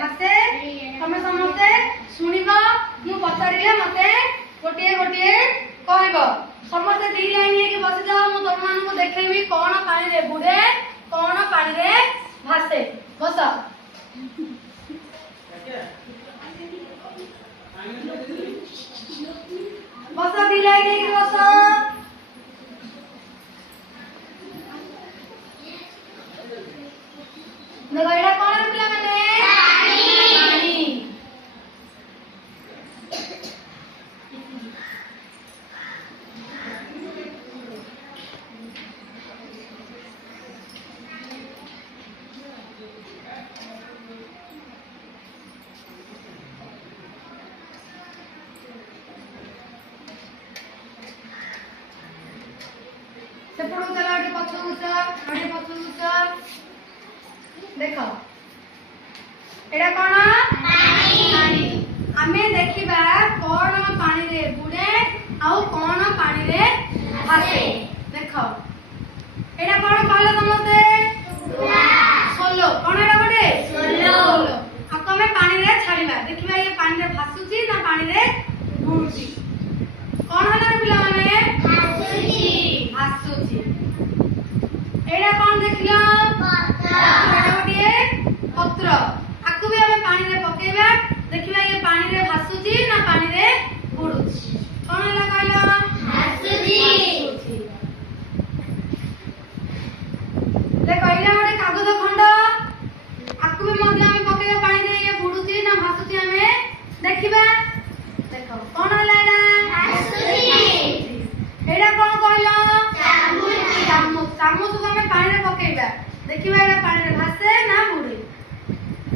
भासे तमे समस्ते सुनिबो मु पचारिले मते गोटे गोटे कहबो समस्ते दी लाइन हे कि बस जाओ मु तुम मान को देखेबी कोन पानी रे बुडे कोन पानी रे भासे बस बस दी लाइन हे कि बस नगैला कौन रुपला माने पानी से पड़ो चला अटे पछू देखो एडा कोन पानी हमें देखिबा कोन पानी रे बुडे आउ कोन पानी रे भासे देखो एडा कोन कहला समझते सोलो कोन एडा बडे सोलो आको में पानी रे छाड़ीबा देखिबा ये पानी रे भासुची ना पानी रे बुडुची कोन हला पिला माने भासुची एडा कोन देखिला पत्र आकु भी हमें पानी रे पकेबा देखिबा ये पानी रे भासुची ना पानी रे बुडुची कोन हला कहला भासुची देखो इला मोरे कागज खंड आकु भी मध्ये हमें पकेबा पानी रे ये बुडुची ना भासुची हमें देखिबा देखो कोन हला एडा भासुची एडा कोन कहला चामच को हमें पानी रे पकेबा देखिबा एडा पानी रे भासे ना बुडे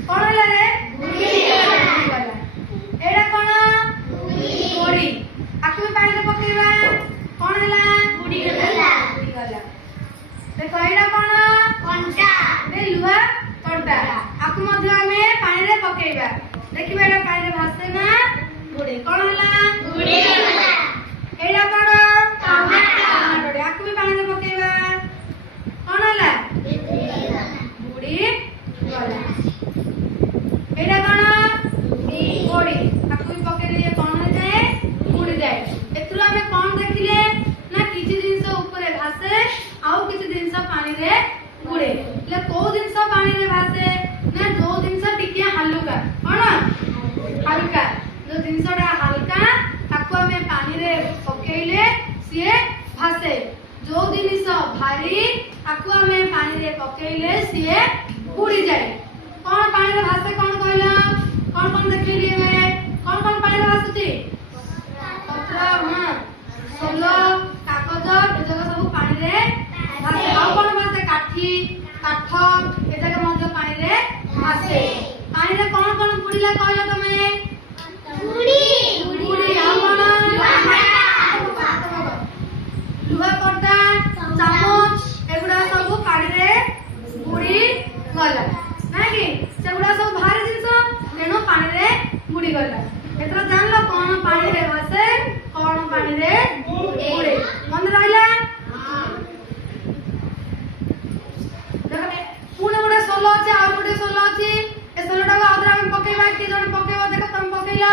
कोन हला रे बुडी गला एडा कोन बुडी आकु पानी रे पकेबा कोन हला बुडी गला देखो एडा कोन कंटा ए लुहा कंटा आकु मध्ये हमें पानी रे पकेबा देखिबा एडा पानी रे भासे ना बुडी कोन हला बुडी गला एडा कोन टमाटो आकु भी पानी रे पकेबा कोन हला बुडी गला एडा कोन कोड़ी आकु भी पके रे कोन हो जाए बुडी जाए एतुरा हमें कोन देखिले ना किछि जिंस ऊपर भासे आउ किछि जिंस पानी रे बुडे ले को जिंस पानी रे भासे ना जो जिंस टिके हल्का कोन हल्का जो जिंसडा हल्का ताको हमें पानी रे पकेइले सिए भासे जो जिनिस भारी ताको हमें पानी रे पकेइले सिए बुडी जाए कोन पानी रे भासे कोन कहला कोन देखिली में कोन पानी रे भासुची पत्र हां सोलो कागज ए जगह सब पानी रे भासे आ कोन भासे काठी काठ ए जगह मध्ये पानी रे भासे पानी रे कोन बुडीला कहला तमे बुडी आ कोन लुहा कटा चामच एगुडा सब पानी रे बुडी गला ना कि सेगुडा सब भारी जिंस तेनो पानी रे बुडी गला एतरा जानलो कोन पानी रे भासे कोन पानी रे बुडे मन रहला देखो पुणे गोटे सोलो अछि आ गोटे सोलो अछि ए सोलोटा आदरा में पकेबा कि जण पकेबा देखो तुम पकेला